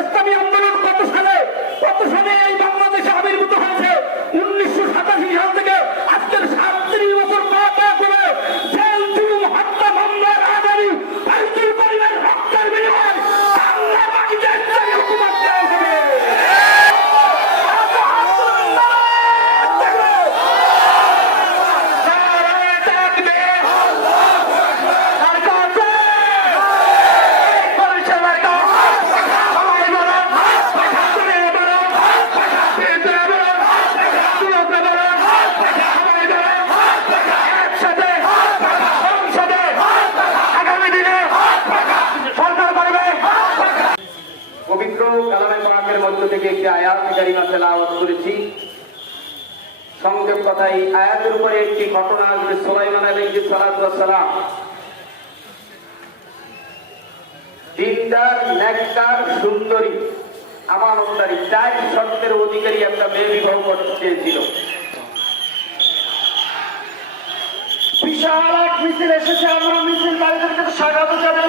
ইসলামী আন্দোলন কত সালে এই বাংলাদেশে আবির্ভূত হয়েছে? 1987 সাল থেকে আজকের 37 বছর পা করে জেল, জুলুম, হত্যা, মামলা, রাজধানী, ফাইজুল করিমের রক্তের বিনিময়ে বাংলা মাটিতে ইসলামী হুকুমত দেওয়া হবে। পবিত্র কালামে পাকের মধ্য থেকে একটি আয়াত কারিমা তেলাওয়াত করেছি। সংক্ষেপ কথা, এই আয়াতের উপরে একটি ঘটনা আসবে। সুলাইমান আলাইহিস সালাতু ওয়াস সালাম দিনদার, নেককার, সুন্দরী, আমানতদারী, 4 শর্তের অধিকারী একটা মেয়ে বিবাহ করতে চেয়েছিল। বিশাল এক মিছিল এসেছে, আমরা মিছিল বাড়িতে স্বাগত জানাই।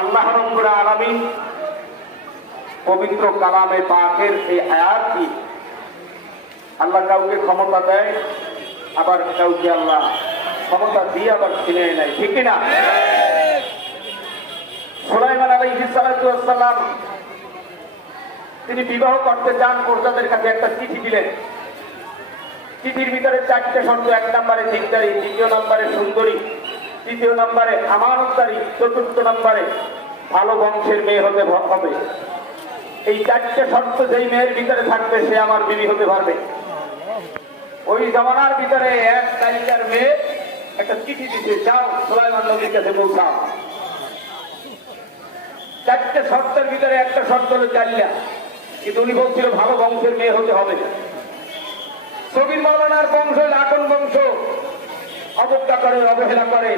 আল্লাহ রাব্বুল আলামিন পবিত্র কালামে পাকের এই আয়াতটি, আল্লাহ কাউকে ক্ষমতা দেয়, আবার কাউকে আল্লাহ ক্ষমতা দিয়ে আবার ছিনিয়ে নেয়, ঠিক না? সুলাইমান আলাইহিস সালাতু ওয়াস সালাম তিনি বিবাহ করতে চান, প্রজাদের কাছে একটা চিঠি দিলেন। চিঠির ভিতরে 4টে শর্ত। 1 নম্বরে দিনদারি, 2 নম্বরে সুন্দরী, 3 নম্বরে আমানতদারী, 4 নম্বরে ভালো বংশের মেয়ে হতে হবে। এই 4টে শর্ত যেই মেয়ের ভিতরে থাকবে সে আমার বিবি হতে পারবে। ওই জমানার ভিতরে এক তালিকার মেয়ে একটা চিঠি দিতে, যাও সুলাইমান নবীর কাছে পৌঁছাও। 4টে শর্তের ভিতরে একটা শর্ত হলো জালিয়া, কিন্তু উনি বলছিল ভালো বংশের মেয়ে হতে হবে। সবির মাওলানার বংশ লাটন বংশ, অবজ্ঞা করে, অবহেলা করে।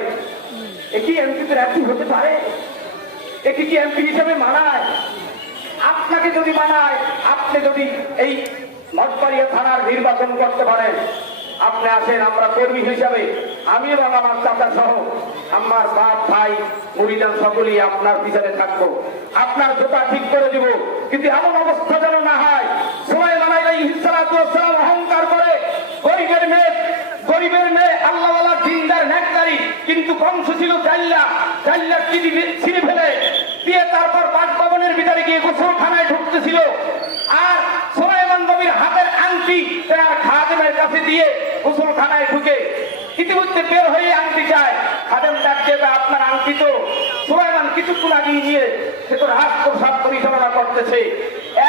একি এমপিতে রাখি হতে পারে? একে কি এমপি হিসেবে মানায়? আপনাকে যদি মানায়, আপনি যদি এই মঠবাড়িয়া থানার নির্বাচন করতে পারেন, আপনি আসেন, আমরা কর্মী হিসাবে আমি এবং আমার চাচা সহ আমার বাপ, ভাই, মুরিদান সকলেই আপনার পিছনে থাকবো, আপনার জোটা ঠিক করে দিব। কিন্তু এমন অবস্থা যেন না হয় সুলাইমান আলাইহিস সালাতু ওয়াস সালাম অহংকার করে গরিবের মেয়ে আল্লাহওয়ালা, দিনদার, নেককারী, কিন্তু বংশ ছিল জাল্লা ছিঁড়ে ফেলে দিয়ে তারপর বাসভবনের ভিতরে গিয়ে গোসলখানায় ঢুকতেছিল। আর সুলাইমান নবীর হাতের আংটি তার খাদেমের কাছে দিয়ে গোসলখানায় ঢুকে ইতিমধ্যে বের হয়ে আংটি চায়। খাদেম ডাকছে, আপনার আংটি তো সুলাইমান কিছুক্ষণ আগেই নিয়ে সে তো রাজপ্রসাদ পরিচালনা করতেছে।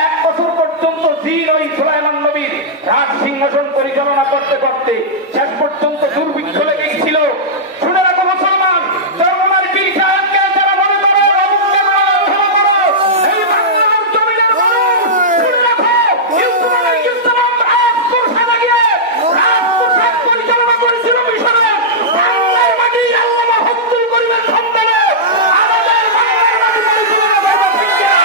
1 বছর পর্যন্ত জিন ওই সুলাইমান নবীর রাজ সিংহাসন পরিচালনা করতে করতে শেষ পর্যন্ত দুর্ভিক্ষ লেগে গেছিল। শুনে রাখো মুসলমান, চরমনার পীর সাহেবকে যারা মনে করো অমুককে মারা করো, এই বাংলার জমিনের মানুষ শুনে রাখো, ইউসুফ আলাইহিস সালাম রাজপ্রসাদে গিয়ে রাজপ্রসাদ পরিচালনা করেছিল মিশরে। বাংলার মাটি আল্লামা আব্দুল করিমের সন্তানে আমাদের বাংলার মাটি পরিচালনা করবে, ঠিক না?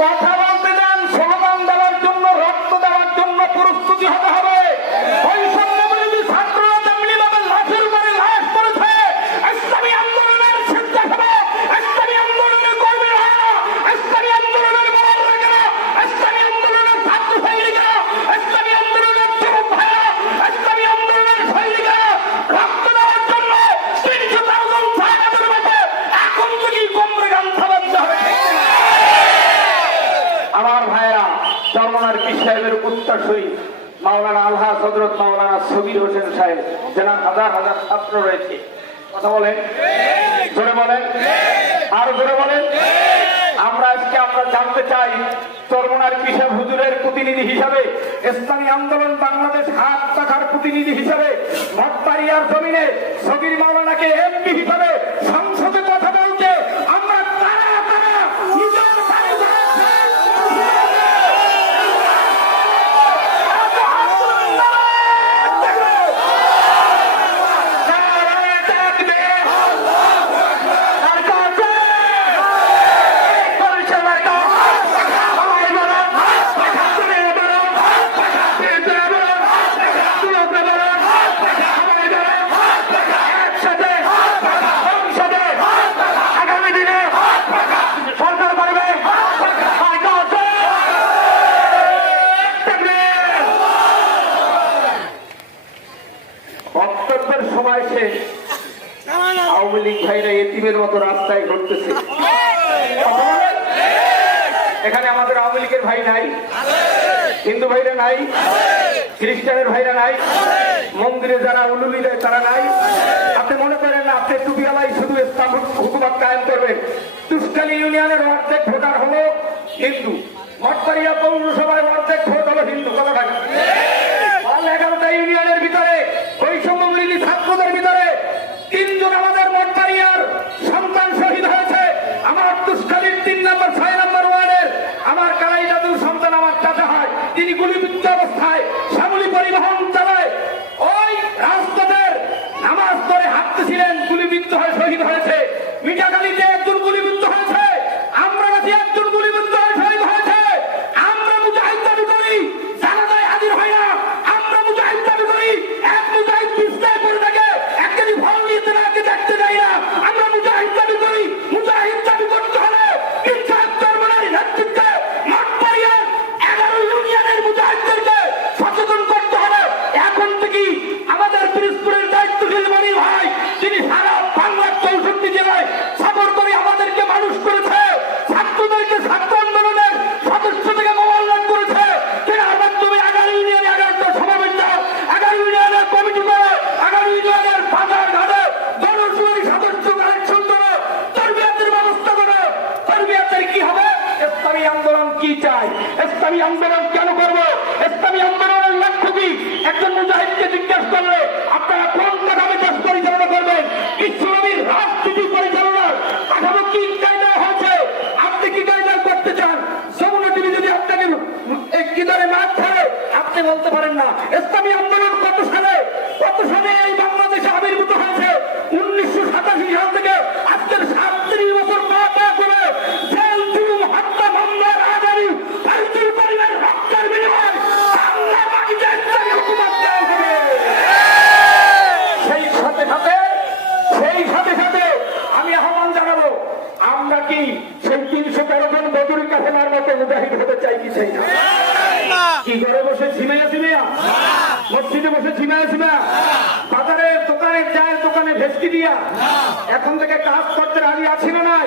কথা বলতে দেন, স্লোগান দেওয়ার জন্য, রক্ত দেওয়ার জন্য প্রস্তুতি হতে হবে। বৈষম্য বিরোধী ছাত্ররা যেমনিভাবে লাশের উপরে লাশ করেছে, ইসলামী আন্দোলনের স্বেচ্ছাসেবক, ইসলামী আন্দোলনের কর্মীরা, ইসলামী আন্দোলনের বড়রা, ইসলামী আন্দোলনের ছাত্র সৈনিকরা, ইসলামী আন্দোলনের যুবক ভাইরা, ইসলামী আন্দোলনের সৈনিকরা রক্ত দেওয়ার জন্য 300,000 সাহাবাদের মধ্যে এখন থেকেই কোমরে গামছা বাঁধতে হবে। আমার ভাইয়েরা, চরমনার পীর সাহেবের উত্তরসূরি মাওলানা আলহাজ হযরত মাওলানা সবির হোসেন সাহেব, যেনার হাজার হাজার ছাত্র রয়েছে, কথা বলেন, জোরে বলেন, আরো জোরে বলেন। আমরা জানতে চাই, চরমনার পীর সাহেব হুজুরের প্রতিনিধি হিসাবে, ইসলামী আন্দোলন বাংলাদেশ হাত শাখার প্রতিনিধি হিসাবে মঠবাড়িয়ার জমিনে সবির আজকে এমপি হিসাবে সংসদে কথা বলতে আমরা কারা কারা নিজের বাড়ি বক্তব্যের সময় শেষ। আওয়ামী লীগ ভাইরা এতিমের মতো রাস্তায় ঘুরতেছে। এখানে আমাদের আওয়ামী লীগের ভাই নাই, হিন্দু ভাইরা নাই, খ্রিস্টানের ভাইরা নাই, মন্দিরে যারা উলুলি দেয় তারা নাই। আপনি মনে করেন না আপনি টুপিওয়ালাই শুধু ইসলাম হুকুমত কায়েম করবেন? তুষ্টালী ইউনিয়নের অর্ধেক ভোটার হলো হিন্দু, মঠবাড়িয়া পৌরসভায় অর্ধেক ভোট হলো হিন্দু। কথা থাকে 11টা ইউনিয়নের ভিতরে বৈষম্য বিরোধী ছাত্রদের ভিতরে 3 জন আমাদের মঠবাড়িয়ার সন্তান শহীদ হয়েছে। আমার তুষ্টালীর 3 নম্বর 6 নম্বর ওয়ার্ডের আমার কালাই দাদুর সন্তান আমার চাচা হয়, তিনি গুলিবিদ্ধ অবস্থায় শ্যামলী পরিবহন চালায় ওই রাজপথের নামাজ পড়ে হাঁটতেছিলেন, গুলিবিদ্ধ হয়ে শহীদ হয়েছে। মিঠাখালীতে একজন গুলিবিদ্ধ হয়েছে, আমরা কাছে একজন গুলিবিদ্ধ হয়ে শহীদ হয়েছে। আমরা মুজাহিদ দাবি করি, জানাজায় হাজির হয় না। আমরা মুজাহিদ দাবি করি, এক মুজাহিদ বিস্তায় পড়ে থাকে, এক কেজি ফল নিয়ে তাকে দেখতে যাই না। আমরা মুজাহিদ দাবি করি, মুজাহিদ দাবি করতে হলে ইনসাফ চরমনের নেতৃত্বে মঠবাড়িয়ার 11 ইউনিয়নের মুজাহিদদেরকে সচেতন করতে হবে। এখন থেকেই আমাদের পিরোজপুরের দায়িত্বশীল মনি ভাই, তিনি সারা বাংলার 64 জেলায় সফর করে আমাদেরকে মানুষ করেছে, ছাত্রদেরকে ছাত্র আন্দোলনের সদস্য থেকে মোবাইল করেছে। কেনার তুমি 11 ইউনিয়নে 11টা সমাবেশ দাও, 11 ইউনিয়নের কমিটি করো, 11 ইউনিয়নের বাজার ঘাটে জনশুমারি সদস্য কালেকশন করো, তরবিয়াতের ব্যবস্থা করো। তরবিয়াতের কি হবে? ইসলামী আন্দোলন কি চাই, ইসলামী আন্দোলন কেন করবো, ইসলামী আন্দোলনের লক্ষ্য কি? একজন মুজাহিদকে জিজ্ঞেস করলে আপনারা কোন কাঠামো দেশ পরিচালনা করবেন, বিশ্বনবীর রাজনীতি পরিচালনার কাঠামো কি কায়দায় হয়েছে, আপনি কি কায়দায় করতে চান? যমুনা টিভি যদি আপনাকে কি ধরে মাঠ ছাড়ে আপনি বলতে পারেন না। ইসলামী আন্দোলন কত সালে এই বাংলাদেশে আবির্ভূত হয়েছে? 1987 সাল থেকে আজকের 37 বছর পা করে জেল জুলুম হত্যা মামলার আজারি ভারতীয় পরিবার রক্তের বিনিময়ে বাংলা মাটিতে ইসলামী হুকুমত দেওয়া হবে। সেই সাথে সাথে আমি আহ্বান জানাবো, আমরা কি সেই 313 জন বদুরি কাফেলার মতো মুজাহিদ হতে চাই কি চাই না? কি ঘরে বসে ঝিমাইয়া মসজিদে বসে ঝিমাইয়া বাজারে দোকানে চায়ের দোকানে ভেস্কি দিয়া এখন থেকে কাজ করতে রাজি আছি না নাই?